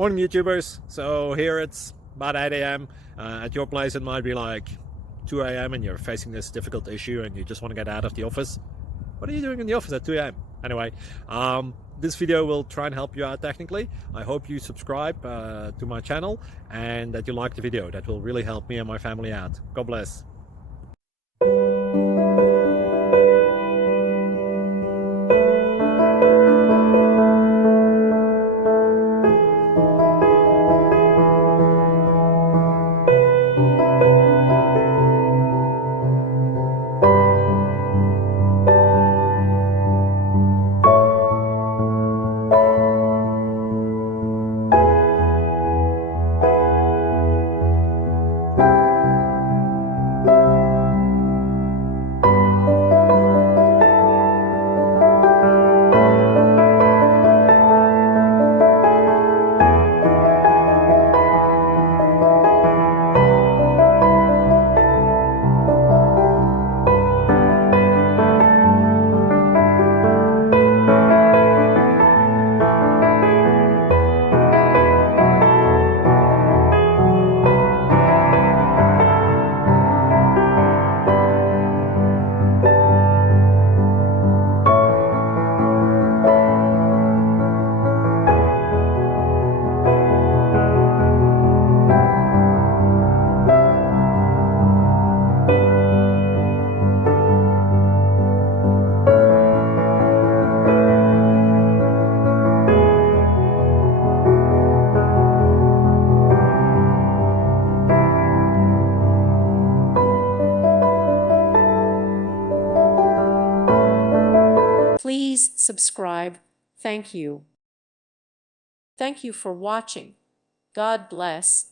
Morning, YouTubers. So here it's about 8 a.m. At your place, it might be like 2 a.m. and you're facing this difficult issue and you just want to get out of the office. What are you doing in the office at 2 a.m.? Anyway, this video will try and help you out technically. I hope you subscribe to my channel and that you like the video. That will really help me and my family out. God bless. Please subscribe. Thank you. Thank you for watching. God bless.